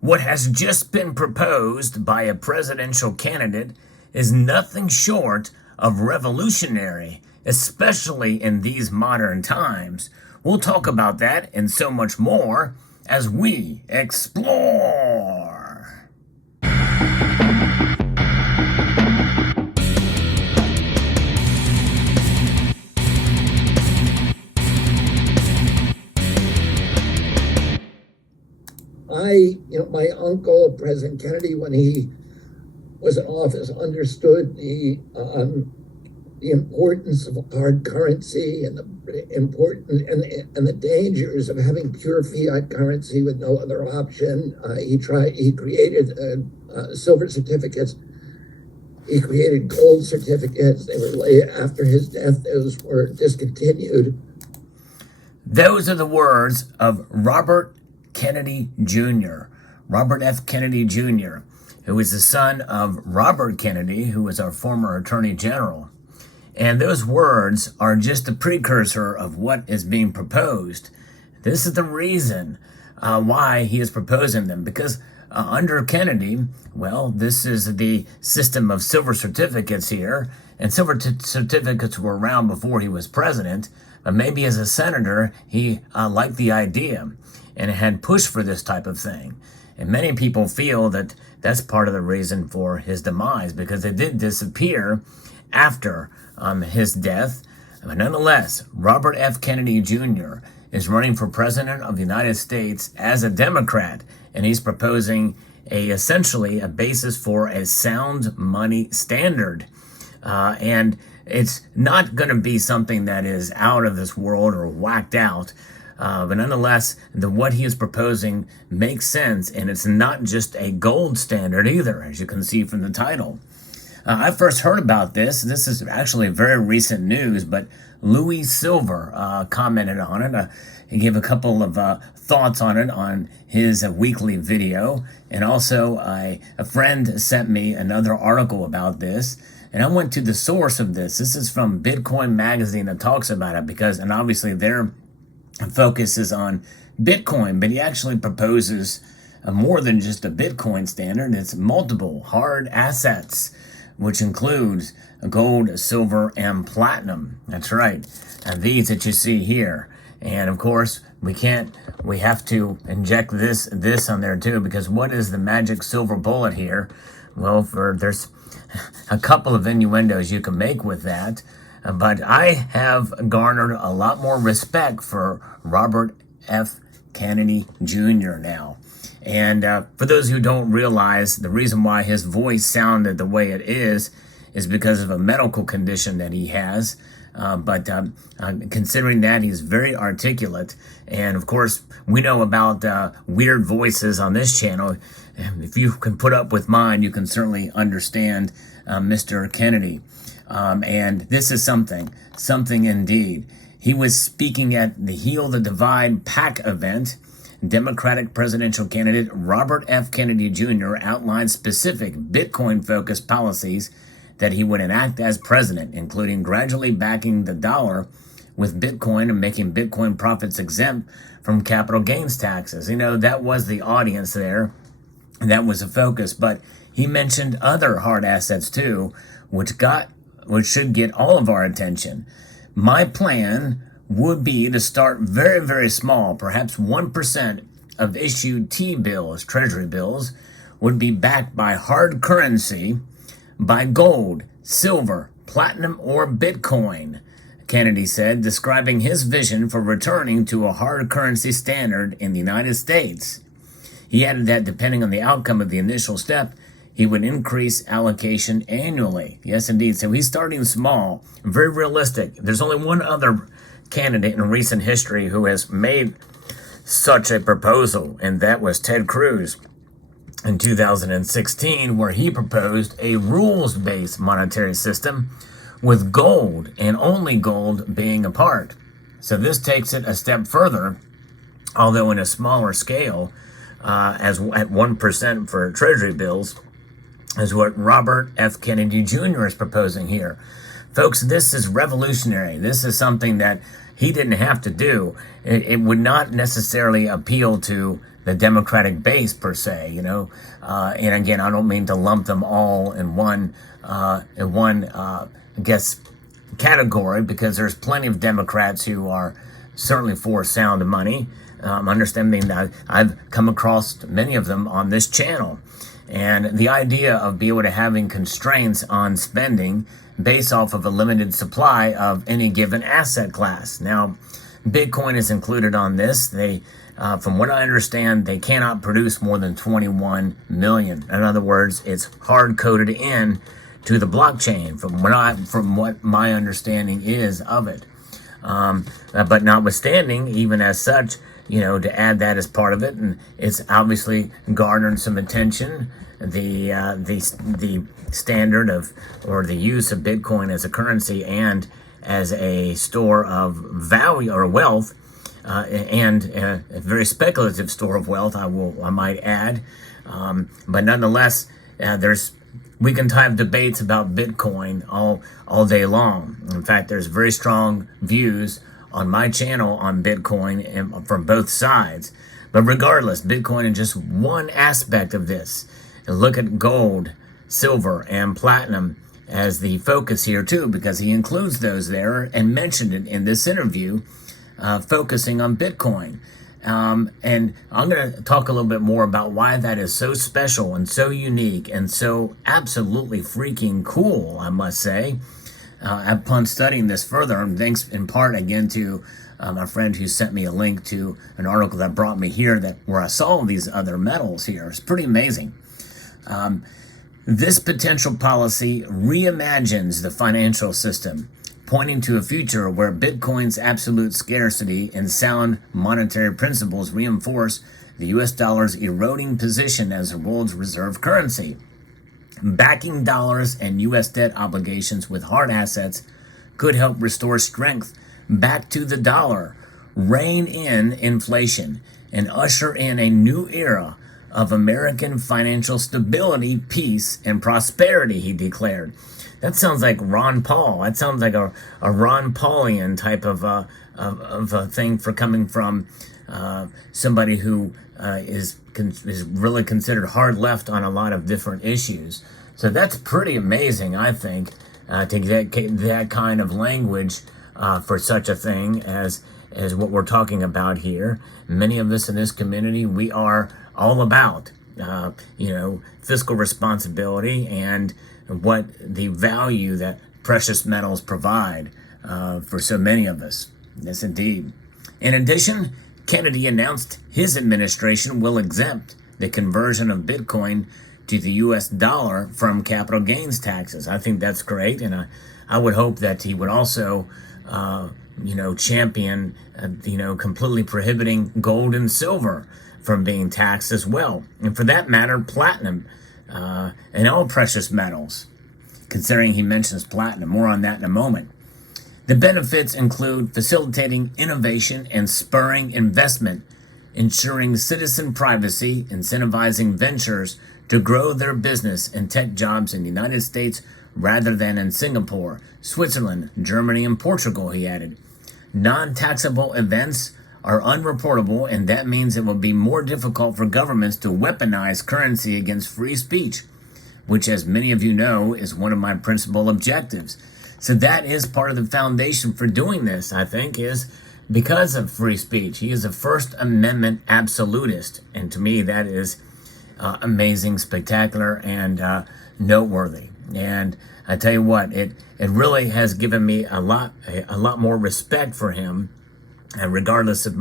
What has just been proposed by a presidential candidate is nothing short of revolutionary, especially in these modern times. We'll talk about that and so much more as we explore. My uncle, President Kennedy, when he was in office, understood the importance of hard currency and the dangers of having pure fiat currency with no other option. He created silver certificates. He created gold certificates. They were after his death. Those were discontinued. Those are the words of Robert Kennedy Jr., Robert F. Kennedy Jr., who is the son of Robert Kennedy, who was our former Attorney General. And those words are just the precursor of what is being proposed. This is the reason why he is proposing them, because under Kennedy, well, this is the system of silver certificates here, and silver certificates were around before he was president, but maybe as a senator, he liked the idea and had pushed for this type of thing. And many people feel that that's part of the reason for his demise, because they did disappear after his death. But nonetheless, Robert F. Kennedy Jr. is running for president of the United States as a Democrat, and he's proposing essentially a basis for a sound money standard. And it's not going to be something that is out of this world or whacked out. But nonetheless, what he is proposing makes sense, and it's not just a gold standard either, as you can see from the title. I first heard about this. This is actually very recent news, but Louis Silver commented on it. He gave a couple of thoughts on it on his weekly video, and also a friend sent me another article about this, and I went to the source of this. This is from Bitcoin Magazine that talks about it, and obviously their focus is on Bitcoin, but he actually proposes more than just a Bitcoin standard. It's multiple hard assets, which includes gold, silver, and platinum. That's right. And these that you see here. And of course, we have to inject this on there too, because what is the magic silver bullet here? Well, there's a couple of innuendos you can make with that. But I have garnered a lot more respect for Robert F. Kennedy Jr. now. And for those who don't realize, the reason why his voice sounded the way it is because of a medical condition that he has. But considering that, he's very articulate. And of course, we know about weird voices on this channel. If you can put up with mine, you can certainly understand Mr. Kennedy. And this is something indeed. He was speaking at the Heal the Divide PAC event. Democratic presidential candidate Robert F. Kennedy Jr. outlined specific Bitcoin-focused policies that he would enact as president, including gradually backing the dollar with Bitcoin and making Bitcoin profits exempt from capital gains taxes. That was the audience there. That was a focus. But he mentioned other hard assets too, which should get all of our attention. My plan would be to start very, very small. Perhaps 1% of issued T-bills, treasury bills, would be backed by hard currency, by gold, silver, platinum, or Bitcoin, Kennedy said, describing his vision for returning to a hard currency standard in the United States. He added that depending on the outcome of the initial step, he would increase allocation annually. Yes, indeed. So he's starting small, very realistic. There's only one other candidate in recent history who has made such a proposal, and that was Ted Cruz in 2016, where he proposed a rules-based monetary system with gold and only gold being a part. So this takes it a step further, although in a smaller scale, as at 1% for treasury bills, is what Robert F. Kennedy Jr. is proposing here. Folks, this is revolutionary. This is something that he didn't have to do. It would not necessarily appeal to the Democratic base per se, and again, I don't mean to lump them all in one, I guess, category, because there's plenty of Democrats who are certainly for sound money. Understanding that I've come across many of them on this channel. And the idea of being able to having constraints on spending based off of a limited supply of any given asset class. Now, Bitcoin is included on this. They, from what I understand, they cannot produce more than 21 million. In other words, it's hard coded in to the blockchain from what my understanding is of it. But notwithstanding, even as such, to add that as part of it, and it's obviously garnered some attention. The standard of, or the use of Bitcoin as a currency and as a store of value or wealth, and a very speculative store of wealth, I might add. But nonetheless, we can have debates about Bitcoin all day long. In fact, there's very strong views on my channel on Bitcoin from both sides. But regardless, Bitcoin is just one aspect of this. And look at gold, silver, and platinum as the focus here too, because he includes those there and mentioned it in this interview, focusing on Bitcoin. And I'm going to talk a little bit more about why that is so special and so unique and so absolutely freaking cool, I must say. Upon studying this further, and thanks in part again to my friend who sent me a link to an article that brought me here where I saw these other metals here. It's pretty amazing. This potential policy reimagines the financial system, pointing to a future where Bitcoin's absolute scarcity and sound monetary principles reinforce the U.S. dollar's eroding position as the world's reserve currency. Backing dollars and U.S. debt obligations with hard assets could help restore strength back to the dollar, rein in inflation, and usher in a new era of American financial stability, peace, and prosperity, he declared. That sounds like Ron Paul. That sounds like a Ron Paulian type of a thing for coming from somebody who is really considered hard left on a lot of different issues. So that's pretty amazing, I think, to get that kind of language for such a thing as what we're talking about here. Many of us in this community, we are all about, fiscal responsibility and what the value that precious metals provide for so many of us. Yes, indeed. In addition, Kennedy announced his administration will exempt the conversion of Bitcoin to the U.S. dollar from capital gains taxes. I think that's great, and I would hope that he would also, champion, completely prohibiting gold and silver from being taxed as well. And for that matter, platinum and all precious metals, considering he mentions platinum. More on that in a moment. The benefits include facilitating innovation and spurring investment, ensuring citizen privacy, incentivizing ventures to grow their business and tech jobs in the United States rather than in Singapore, Switzerland, Germany, and Portugal, he added. Non-taxable events are unreportable, and that means it will be more difficult for governments to weaponize currency against free speech, which, as many of you know, is one of my principal objectives. So that is part of the foundation for doing this, I think, is because of free speech. He is a First Amendment absolutist, and to me that is amazing, spectacular, and noteworthy. And I tell you what, it really has given me a lot more respect for him, regardless of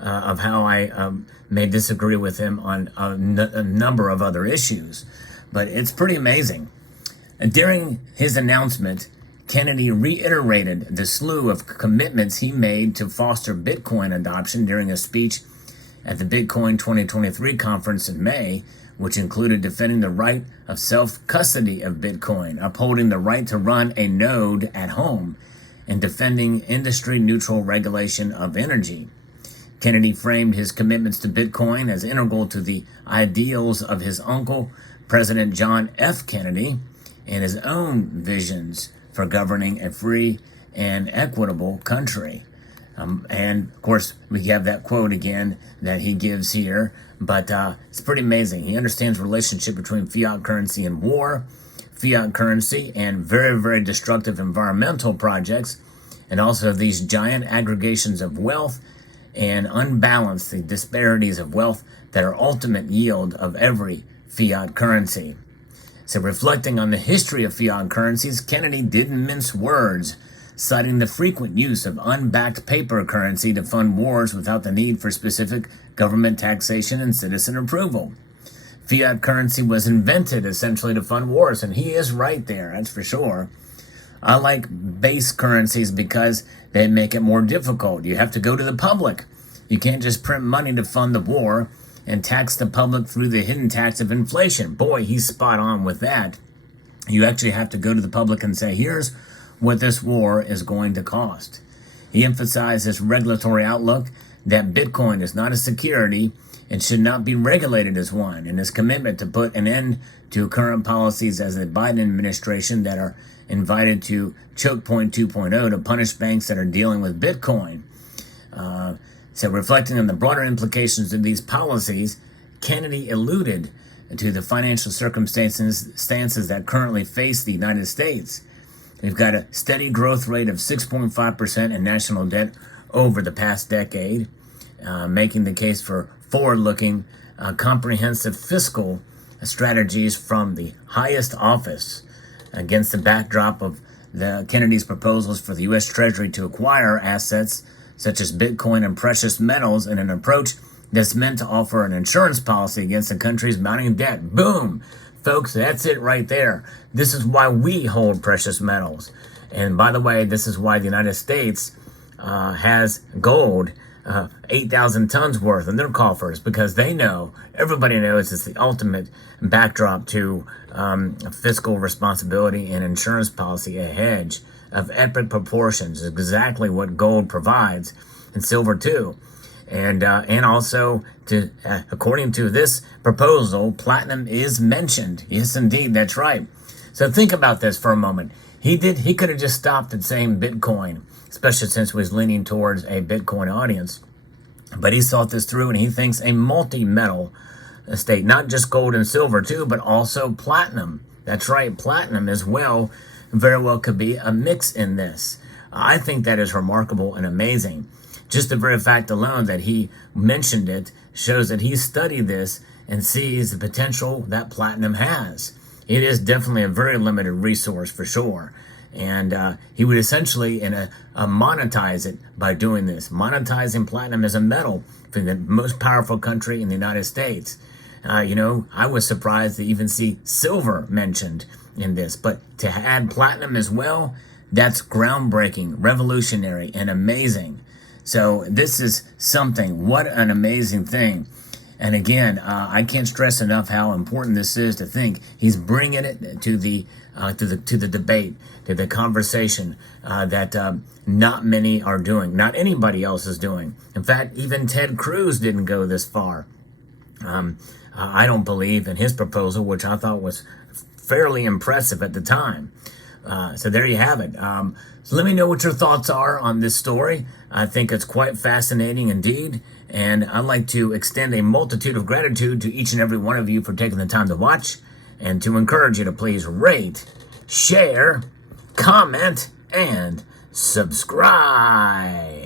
of how I may disagree with him on a number of other issues. But it's pretty amazing. During his announcement, Kennedy reiterated the slew of commitments he made to foster Bitcoin adoption during a speech at the Bitcoin 2023 conference in May, which included defending the right of self-custody of Bitcoin, upholding the right to run a node at home, and defending industry-neutral regulation of energy. Kennedy framed his commitments to Bitcoin as integral to the ideals of his uncle, President John F. Kennedy, and his own visions for governing a free and equitable country. And of course, we have that quote again that he gives here, but it's pretty amazing. He understands the relationship between fiat currency and war, fiat currency and very, very destructive environmental projects, and also these giant aggregations of wealth and unbalance the disparities of wealth that are ultimate yield of every fiat currency. So reflecting on the history of fiat currencies, Kennedy didn't mince words, citing the frequent use of unbacked paper currency to fund wars without the need for specific government taxation and citizen approval. Fiat currency was invented essentially to fund wars, and he is right there, that's for sure. I like base currencies because they make it more difficult. You have to go to the public. You can't just print money to fund the war and tax the public through the hidden tax of inflation. Boy, he's spot on with that. You actually have to go to the public and say, here's what this war is going to cost. He emphasized this regulatory outlook that Bitcoin is not a security and should not be regulated as one, and his commitment to put an end to current policies as the Biden administration that are invited to choke point 2.0 to punish banks that are dealing with Bitcoin. So reflecting on the broader implications of these policies, Kennedy alluded to the financial circumstances that currently face the United States. We've got a steady growth rate of 6.5% in national debt over the past decade, making the case for forward-looking, comprehensive fiscal strategies from the highest office against the backdrop of Kennedy's proposals for the U.S. Treasury to acquire assets such as Bitcoin and precious metals in an approach that's meant to offer an insurance policy against the country's mounting debt. Boom! Folks, that's it right there. This is why we hold precious metals. And by the way, this is why the United States has gold, 8,000 tons worth in their coffers, because they know, everybody knows it's the ultimate backdrop to fiscal responsibility and insurance policy, a hedge of epic proportions, is exactly what gold provides, and silver too. And also, according to this proposal, platinum is mentioned. Yes, indeed, that's right. So think about this for a moment. He could have just stopped at saying Bitcoin, especially since he was leaning towards a Bitcoin audience. But he thought this through, and he thinks a multi-metal state, not just gold and silver too, but also platinum. That's right, platinum as well, very well could be a mix in this. I think that is remarkable and amazing. Just the very fact alone that he mentioned it shows that he studied this and sees the potential that platinum has. It is definitely a very limited resource for sure. And he would essentially monetize it by doing this. Monetizing platinum as a metal for the most powerful country in the United States. I was surprised to even see silver mentioned in this. But to add platinum as well, that's groundbreaking, revolutionary, and amazing. So this is something. What an amazing thing. And again, I can't stress enough how important this is to think he's bringing it to the debate, to the conversation that not many are doing, not anybody else is doing. In fact, even Ted Cruz didn't go this far. I don't believe in his proposal, which I thought was fairly impressive at the time. So there you have it. So let me know what your thoughts are on this story. I think it's quite fascinating indeed. And I'd like to extend a multitude of gratitude to each and every one of you for taking the time to watch, and to encourage you to please rate, share, comment, and subscribe.